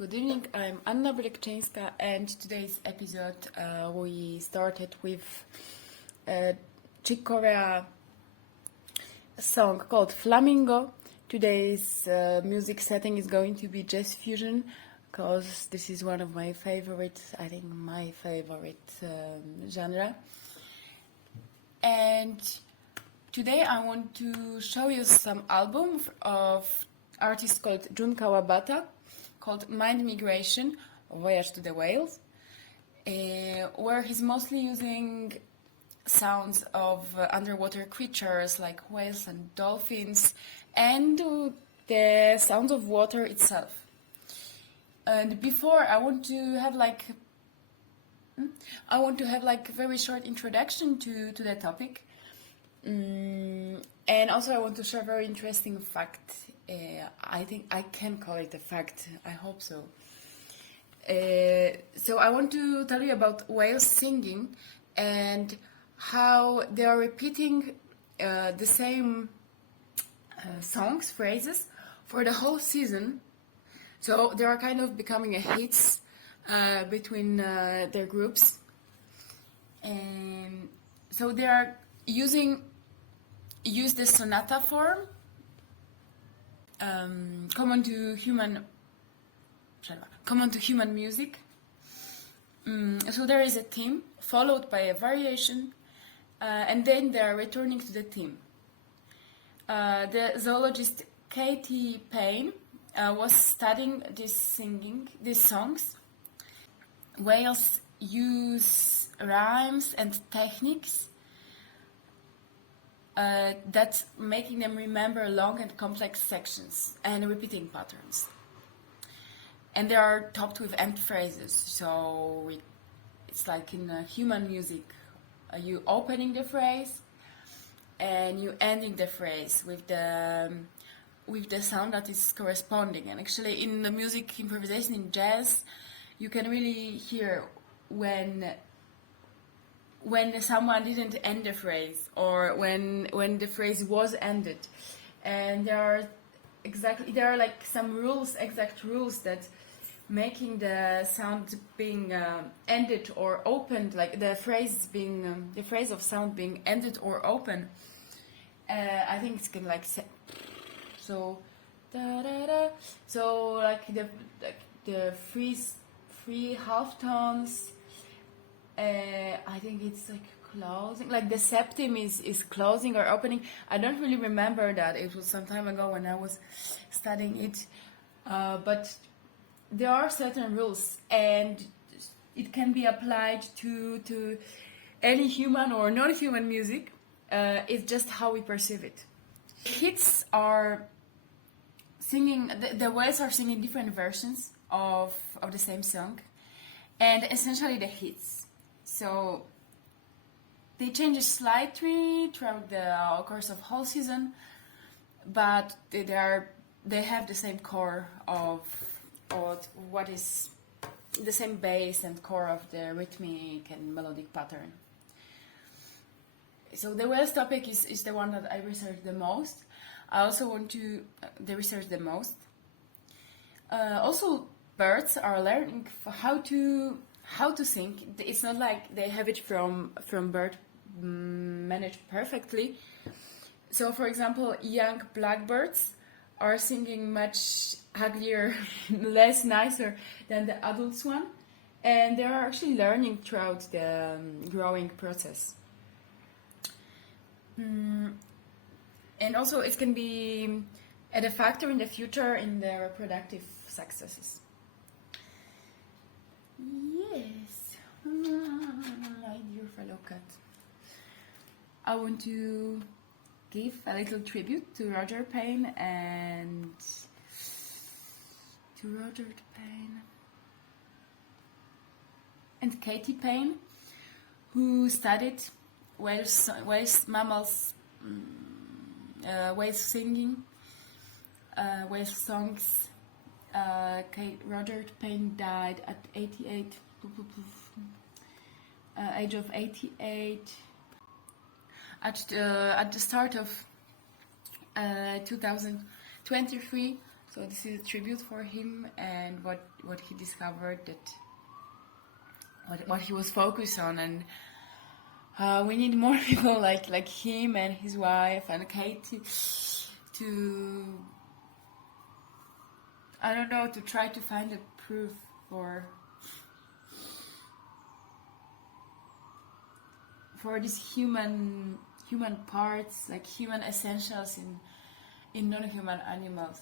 Good evening, I'm Anna Brekczyńska, and today's episode we started with a Chick Corea song called Flamingo. Today's music setting is going to be jazz fusion, because this is one of my favorites, I think my favorite genre. And today I want to show you some album of artist called Jun Kawabata, called Mind Migration, Voyage to the Whales, where he's mostly using sounds of underwater creatures like whales and dolphins, and the sounds of water itself. And before, I want to have like a very short introduction to the topic, and also I want to share a very interesting fact. I think I can call it a fact. I hope so. So I want to tell you about whales singing and how they are repeating the same songs, phrases for the whole season. So they are kind of becoming a hits between their groups. And so they are use the sonata form, common to human music. So there is a theme followed by a variation, and then they are returning to the theme. The zoologist Katie Payne was studying these songs. Whales use rhymes and techniques that's making them remember long and complex sections and repeating patterns. And they are topped with end phrases. So it's like in human music, you opening the phrase and you ending the phrase with the sound that is corresponding. And actually in the music improvisation in jazz, you can really hear when someone didn't end the phrase, or when the phrase was ended. And there are like some exact rules that making the sound being ended or opened, like the phrase of sound being ended or open. I think it's kind of like so da da da. So like the free half tones. I think it's like closing, like the septim is closing or opening. I don't really remember that. It was some time ago when I was studying it. But there are certain rules, and it can be applied to any human or non-human music. It's just how we perceive it. Hits are singing, the whales are singing different versions of the same song, and essentially the hits. So they change slightly throughout the course of whole season, but they have the same core of what is the same base and core of the rhythmic and melodic pattern. So the whales topic is the one that I researched the most. I also want to research the most. Also, birds are learning how to sing. It's not like they have it from bird managed perfectly. So, for example, young blackbirds are singing much uglier, less nicer than the adults one, and they are actually learning throughout the growing process. And also, it can be a factor in the future in their reproductive successes. Yes, my dear fellow cat. I want to give a little tribute to Roger Payne and Katie Payne, who studied whales mammals, whales singing, whales songs. Roger Payne died at 88, age of 88, at the start of 2023. So this is a tribute for him and what he discovered, that what he was focused on, and we need more people like him and his wife and Kate to I don't know, to try to find a proof for these human parts, like human essentials in non-human animals.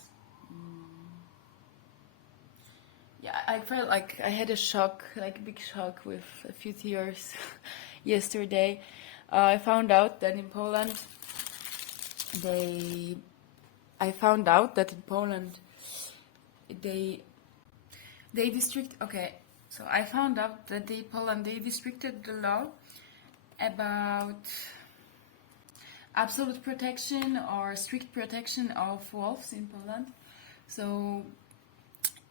Yeah, I felt like I had a shock, like a big shock with a few tears yesterday. I found out that in Poland they restricted the law about absolute protection or strict protection of wolves in Poland. So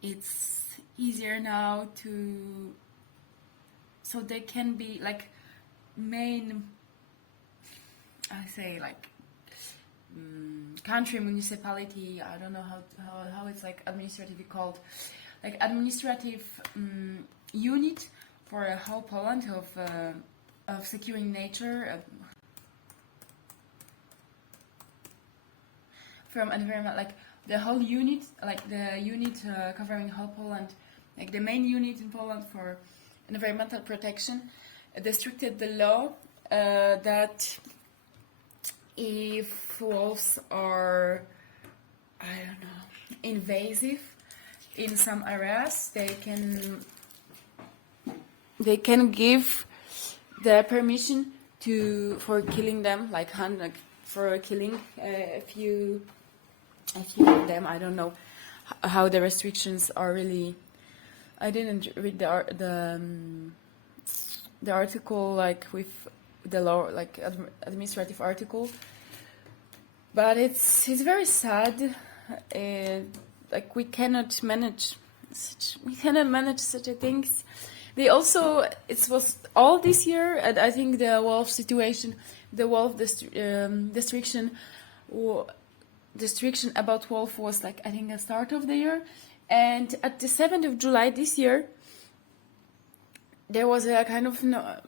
it's easier now so they can be like country, municipality, I don't know how it's like administratively called, like administrative unit for a whole Poland of securing nature from environment, like the whole unit, like the unit covering whole Poland, like the main unit in Poland for environmental protection, restricted the law that if wolves are, I don't know, invasive in some areas, they can give the permission for killing them, for killing a few of them. I don't know how the restrictions are really. I didn't read the article, like with the law, like administrative article, but it's very sad. Like we cannot manage such a things. They also, it was all this year, and I think the wolf situation, the wolf restriction about wolf was like, I think, the start of the year. And at the 7th of July this year, there was a kind of a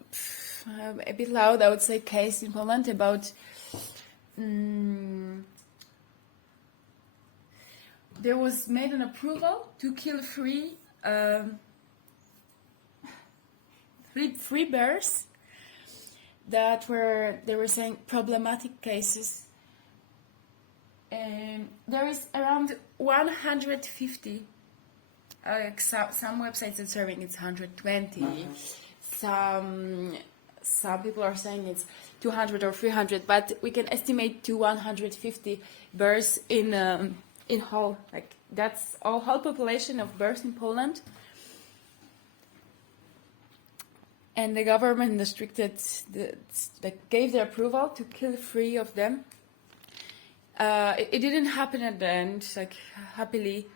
bit loud, I would say, case in Poland about there was made an approval to kill three bears that they were saying problematic cases. And there is around 150. Some websites are saying it's 120. Some people are saying it's 200 or 300, but we can estimate to 150 birds in whole. Like that's whole population of birds in Poland. And the government gave the approval to kill 3 of them. It didn't happen at the end, like happily,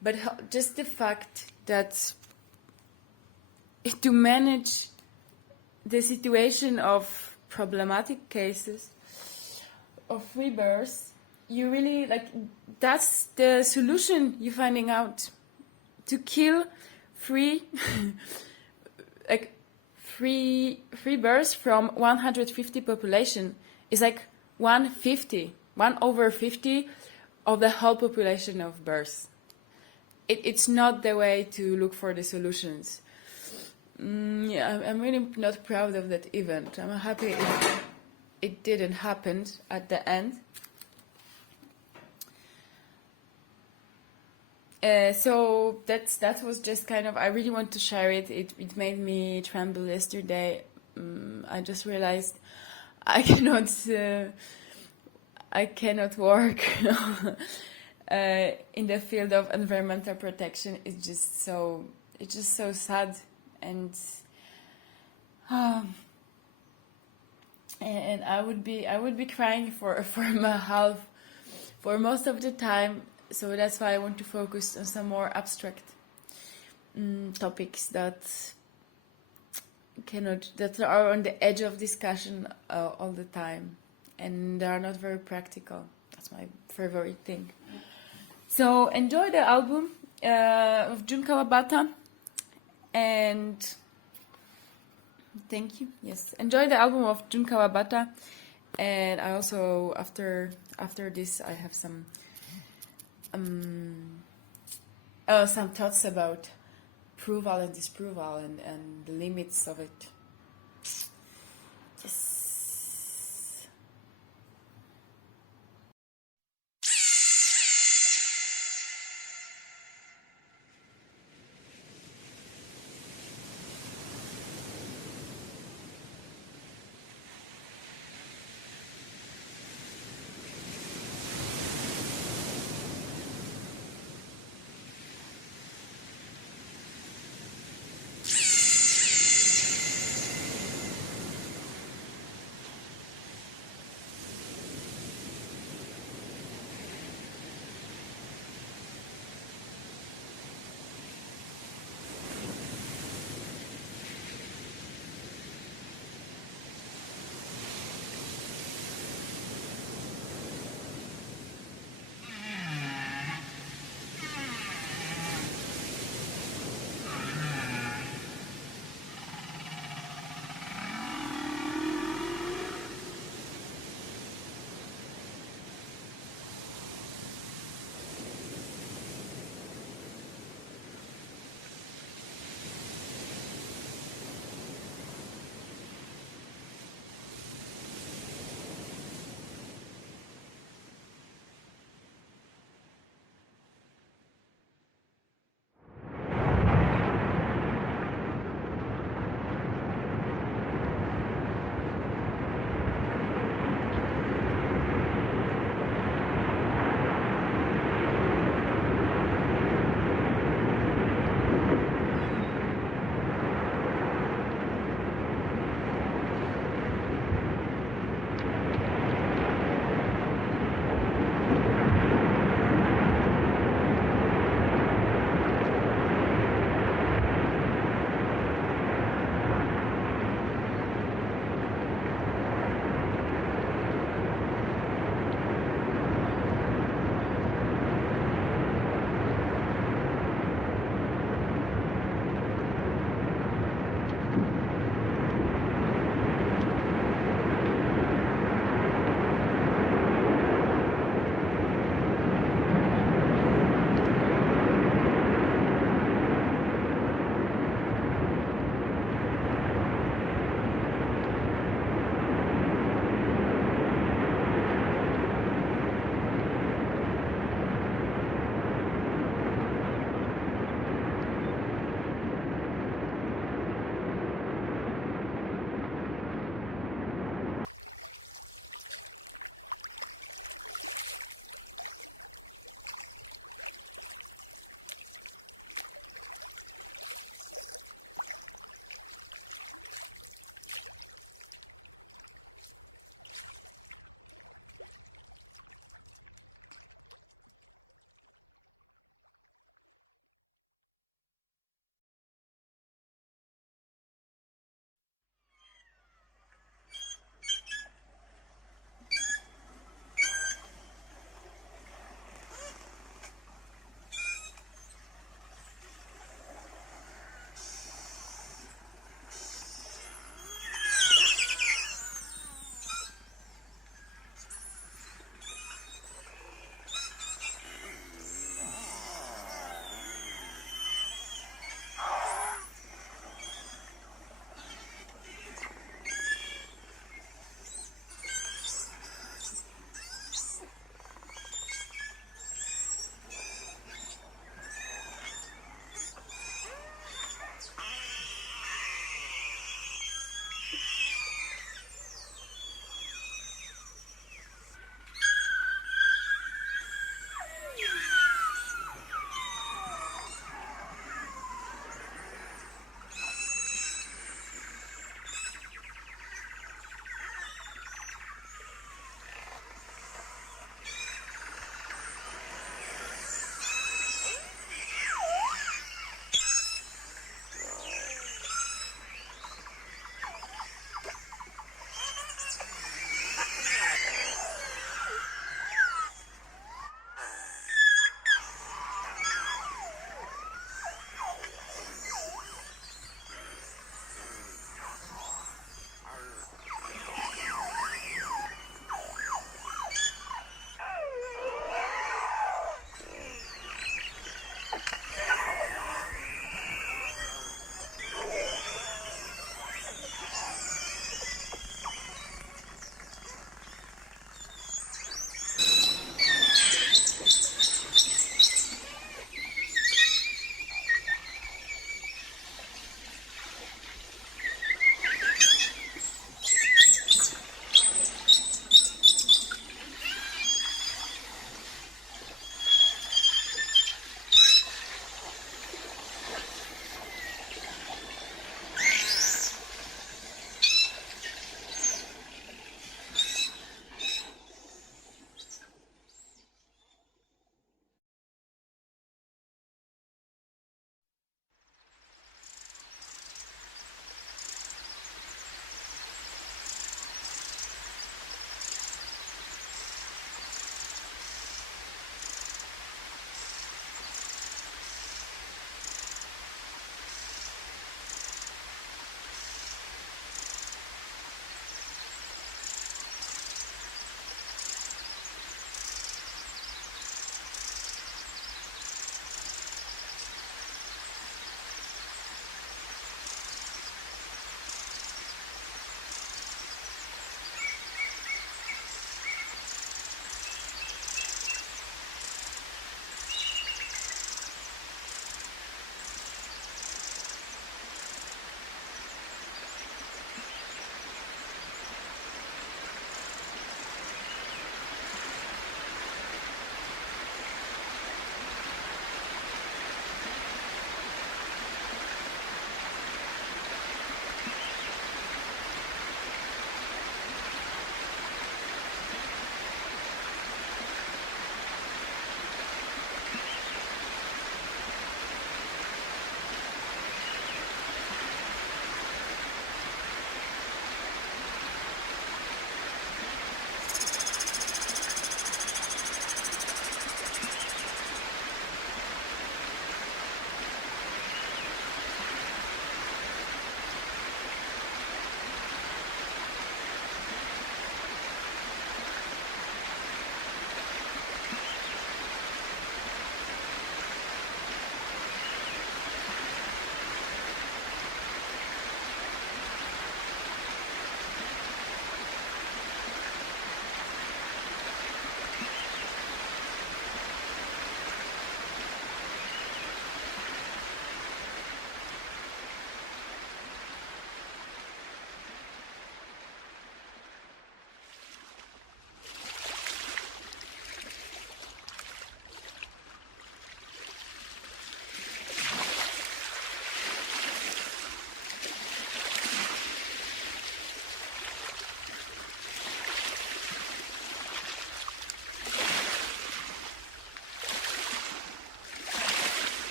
but just the fact that to manage the situation of problematic cases of 3 bears, you really that's the solution you're finding out, to kill 3 3 bears from 150 population is like 1/50 of the whole population of bears. It's not the way to look for the solutions. I'm really not proud of that event. I'm happy it didn't happen at the end. So that was just kind of, I really want to share it. It made me tremble yesterday. I just realized I cannot work in the field of environmental protection. It's just so sad, and I would be crying for most of the time. So that's why I want to focus on some more abstract topics that are on the edge of discussion all the time, and they are not very practical. That's my favorite thing. So enjoy the album of Jun Kawabata, and thank you. Yes, enjoy the album of Jun Kawabata, and I also after this I have some thoughts about approval and disapproval and the limits of it. Yes.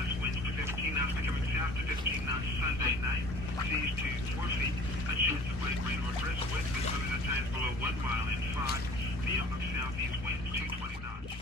knots, winds to 15 knots, becoming south to 15 knots Sunday night. Seas to 4 feet. A chance of light rain or drizzle with the smooth at times below 1 mile in fog. The outlook southeast winds 220 knots.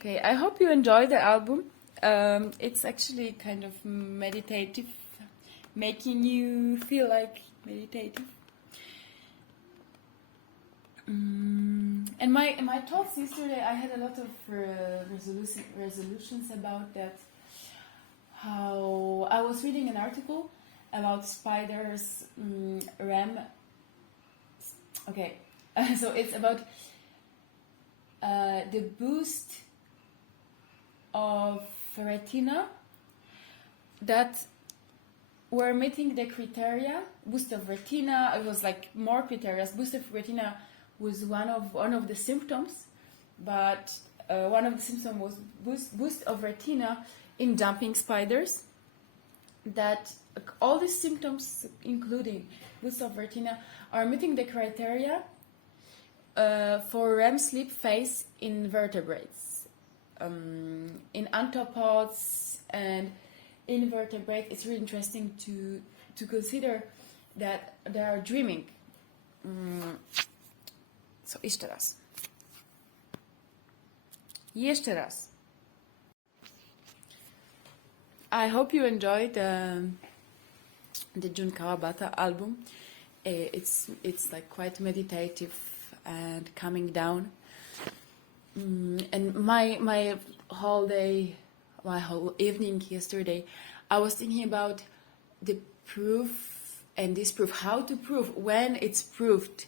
Okay, I hope you enjoy the album. It's actually kind of meditative, making you feel like meditative. And my talks yesterday, I had a lot of resolutions about that. How I was reading an article about spiders' REM. Okay, so it's about the boost of retina that were meeting the criteria. Boost of retina. It was like more criteria. Boost of retina was one of the symptoms, but one of the symptoms was boost of retina in jumping spiders. That all the symptoms, including boost of retina, are meeting the criteria for REM sleep phase in vertebrates. In anthropods and invertebrates, it's really interesting to consider that they are dreaming. So jeszcze raz. Jeszcze raz. I hope you enjoyed the Jun Kawabata album. It's like quite meditative and coming down. And my whole day, my whole evening yesterday, I was thinking about the proof and disproof, how to prove, when it's proved,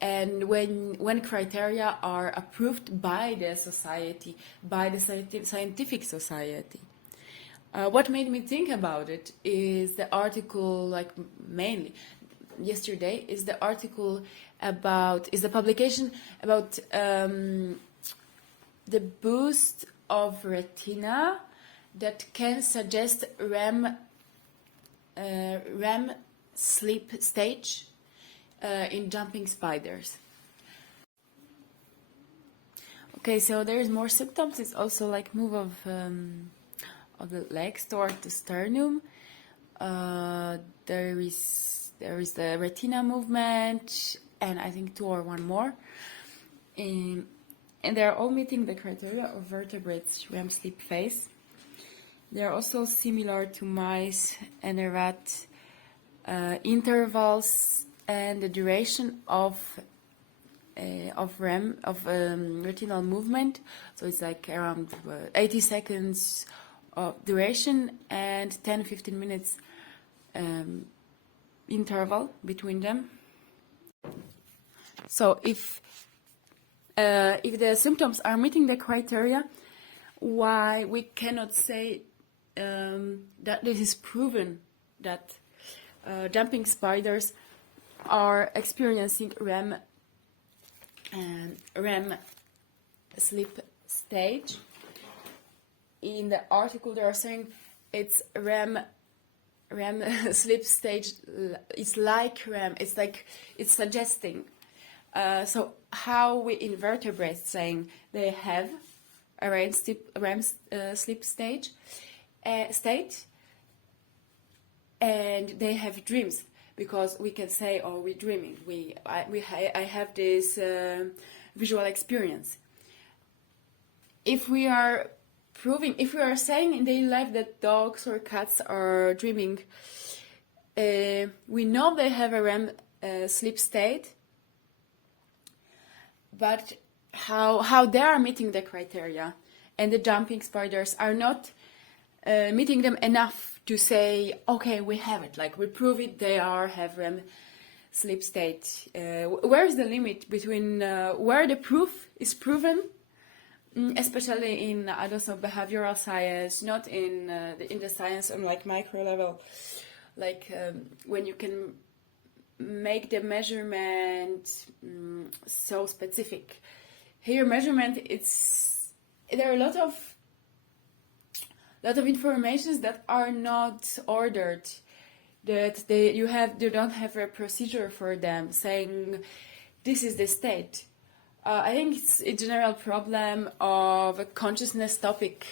and when criteria are approved by the society, by the scientific society. What made me think about it is the article, like mainly yesterday, is the article is the publication about the boost of retina that can suggest REM sleep stage in jumping spiders. Okay, so there's more symptoms. It's also like move of the legs toward the sternum. There is the retina movement, and I think two or one more. And they're all meeting the criteria of vertebrates REM sleep phase. They're also similar to mice and a rat. Intervals and the duration of REM retinal movement. So it's like around 80 seconds of duration and 10-15 minutes interval between them. So if the symptoms are meeting the criteria, why we cannot say that this is proven that jumping spiders are experiencing REM sleep stage. In the article, they are saying it's REM sleep stage. It's like REM. It's like it's suggesting. So how we invertebrates saying they have a REM sleep stage state, and they have dreams, because we can say, oh, we're dreaming. I have this visual experience. If we are saying in daily life that dogs or cats are dreaming, we know they have a REM sleep state, but how they are meeting the criteria, and the jumping spiders are not meeting them enough to say, okay, we have it, like we prove it, they have REM sleep state. Where is the limit between where the proof is proven, especially in, I don't know, behavioral science, not in the science on like micro level, like when you can make the measurement so specific. Here measurement, there are a lot of informations that are not ordered, that you don't have a procedure for them saying this is the state. I think it's a general problem of a consciousness topic,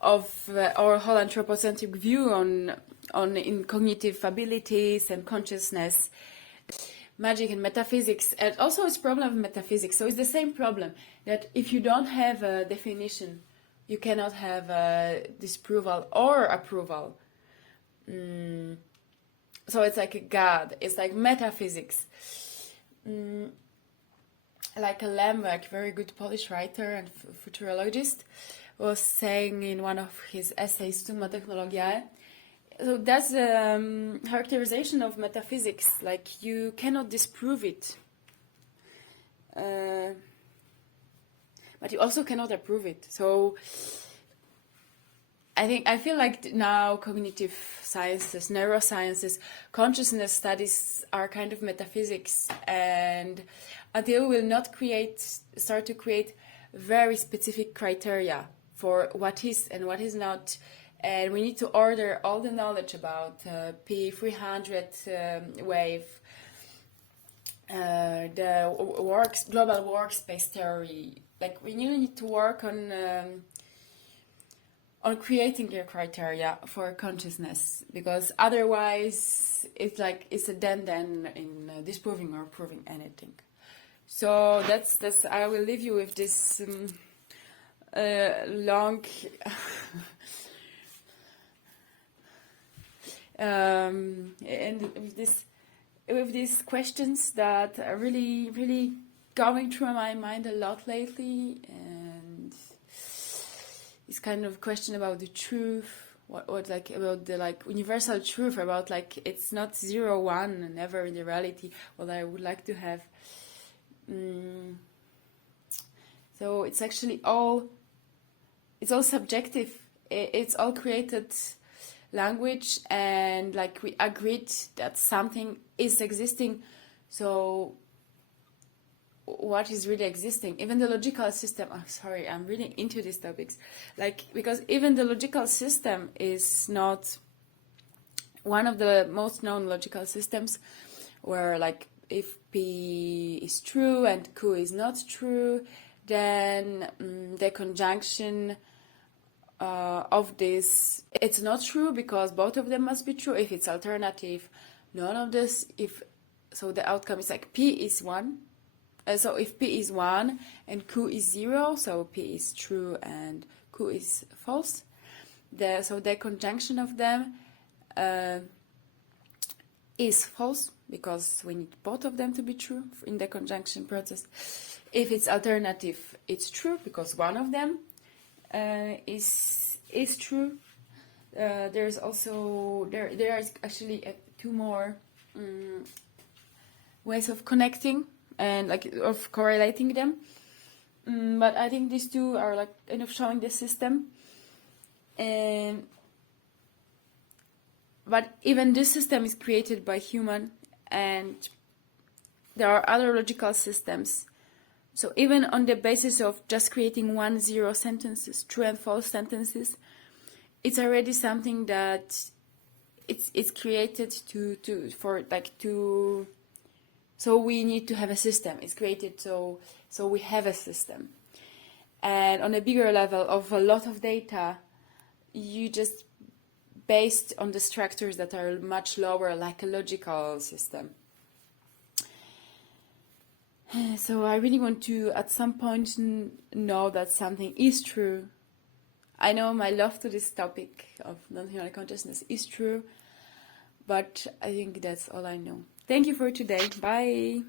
of our whole anthropocentric view on in cognitive abilities and consciousness. magic and metaphysics, and also it's problem of metaphysics. So it's the same problem that if you don't have a definition, you cannot have a disapproval or approval. So it's like a God. It's like metaphysics. Like a Lambeck, very good Polish writer and futurologist, was saying in one of his essays, Summa Technologiae. So that's the characterization of metaphysics. Like you cannot disprove it, but you also cannot approve it. So I feel like now cognitive sciences, neurosciences, consciousness studies are kind of metaphysics, and until we will not start to create very specific criteria for what is and what is not, and we need to order all the knowledge about P300 wave, the global workspace theory. Like we really need to work on creating the criteria for consciousness, because otherwise it's a then in disproving or proving anything. So that's I will leave you with this long and with these questions that are really, really going through my mind a lot lately, and it's kind of question about the truth, what like about the like universal truth, about like it's not 0, 1, never in the reality, what I would like to have. So it's actually it's all subjective. It's all created language, and like we agreed that something is existing. So what is really existing? Even the logical system. Oh, sorry, I'm really into these topics. Like, because even the logical system is not one of the most known logical systems, where like if P is true and Q is not true, then the conjunction of this, it's not true because both of them must be true. If it's alternative, none of this. So the outcome is like P is 1. So if P is 1 and Q is 0, so P is true and Q is false. So the conjunction of them is false, because we need both of them to be true in the conjunction process. If it's alternative, it's true because one of them is true. There's also there is actually 2 more ways of connecting and like of correlating them. But I think these 2 are like kind of showing the system. But even this system is created by human, and there are other logical systems. So even on the basis of just creating 1, 0 sentences, true and false sentences, it's already something that it's created so we need to have a system. It's created so we have a system. And on a bigger level of a lot of data, you just based on the structures that are much lower, like a logical system. So I really want to, at some point, know that something is true. I know my love to this topic of non-human consciousness is true, but I think that's all I know. Thank you for today. Bye.